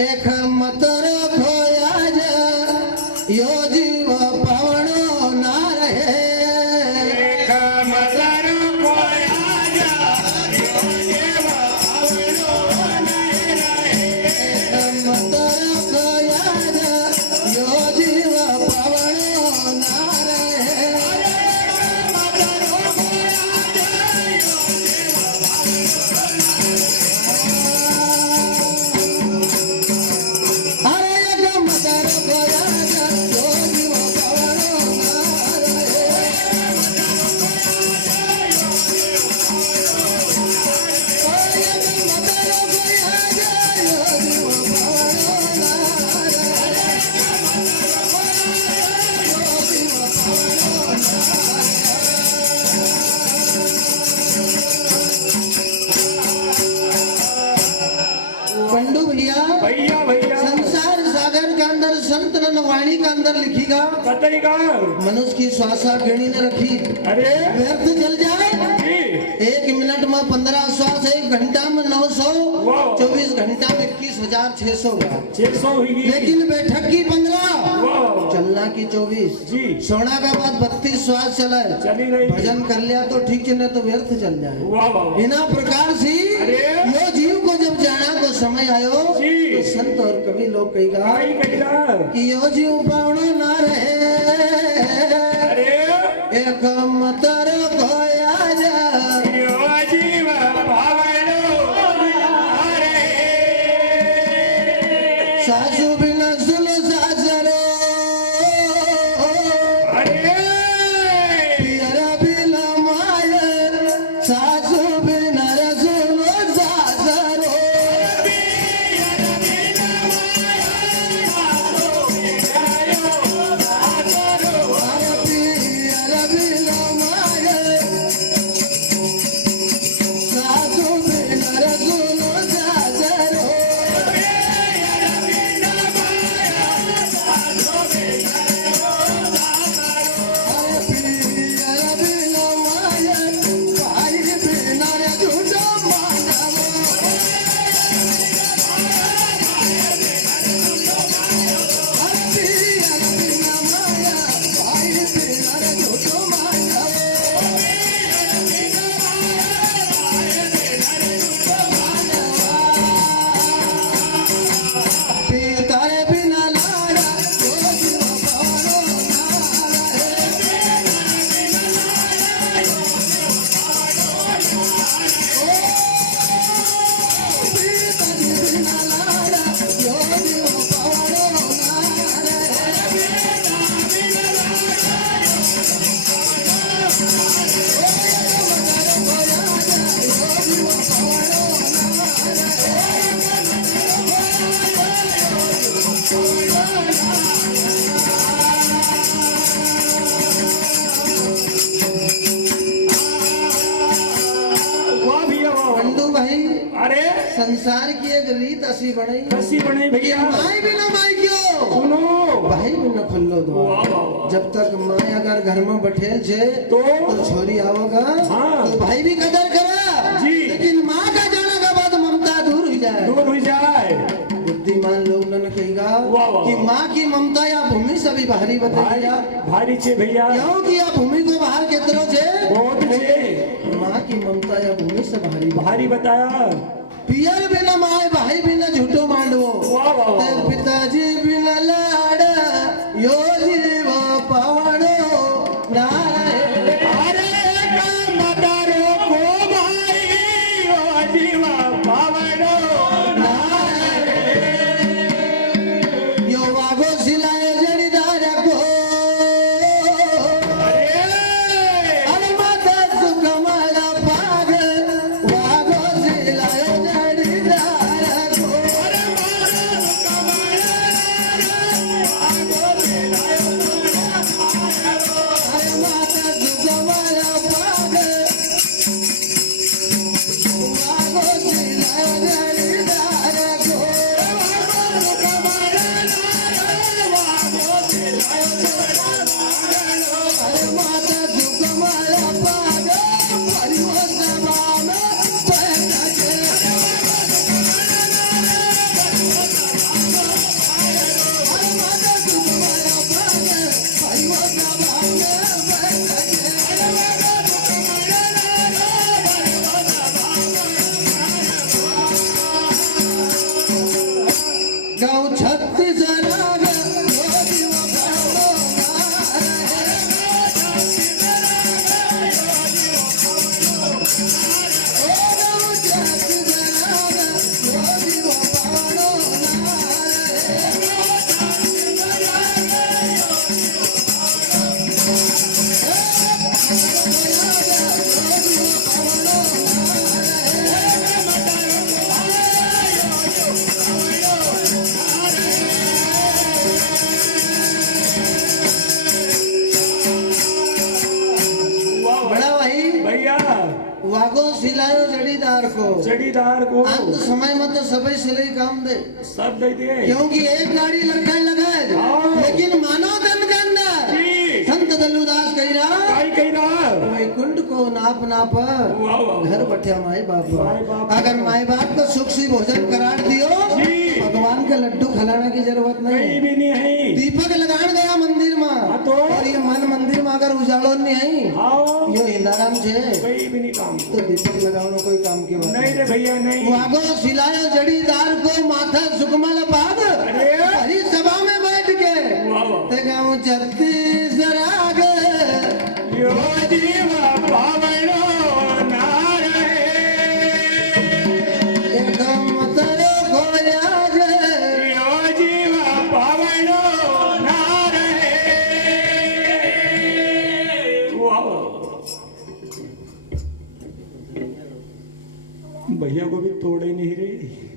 एक मतर खोया लिखीगा मनुष्य की श्वासा गिणी न रखी। अरे। व्यर्थ जल जाए। एक मिनट में पंद्रह श्वास एक घंटा में नौ सौ चौबीस घंटा में इक्कीस हज़ार छह सौ। छह सौ लेकिन बैठक की चौबीस। जी। सोना का बाद बत्तीस श्वास चला है। चली रही भजन कर लिया तो ठीक है नहीं तो व्यर्थ चल जाए। बिना प्रकार से यो जीव को जब जाना को समय आयो तो संत और कवि लोग कहेगा आई कहिला कि यो जीव पावणो ना रहे। एक मतर खोया जा। सासू संसार की एक रीत असी बनी। कसी बने भैया। माई बिना माई क्यों? सुनो। भाई बिना खुल्लो दो जब तक माँ अगर घर में बैठेल छे तो? तो छोरी आवगा हाँ। तो भाई भी कदर करा। जी। लेकिन माँ का जाने के बाद ममता दूर हो जाए। दूर हो जाए। बुद्धिमान लोग ने कहेगा कि माँ की ममता या भूमि से भी भारी बताइया भारी छे भैया। क्यों कि या भूमि को बाहर कितनो छे? बहुत छे। माँ की ममता या भूमि से भारी भारी बताया। पियर बिना माए भाई बिना झूठो मांडवो। पिताजी बिना को। जड़ीदार को। अंत समय में तो सब सिले काम दे। सब दे दे क्योंकि एक गाड़ी लड़का लगा है लेकिन मानव धन के अंदर। संत दल्लूदास कही रहा। कही रहा। वैकुंठ को नाप नाप। घर बैठे माए बाप। अगर माई बाप को सुख से भोजन करार दियो। जी। के लड्डू खिलाने की ज़रूरत नहीं कहीं भी नहीं है। दीपक लगान गया मंदिर में। हाँ तो? और ये मन मंदिर में अगर उजाड़ो नहीं है। आओ यो हिंदाराम छे कहीं भी नहीं काम तो दीपक लगाओ कोई काम की बात नहीं रे भैया नहीं। वागो सिलायो जड़ीदार को माथा सुकमल पाद अरे। हरी सभा में बैठ के। ते गाँव छत्तीस राग यो। जीव भैया को भी तोड़े नहीं रही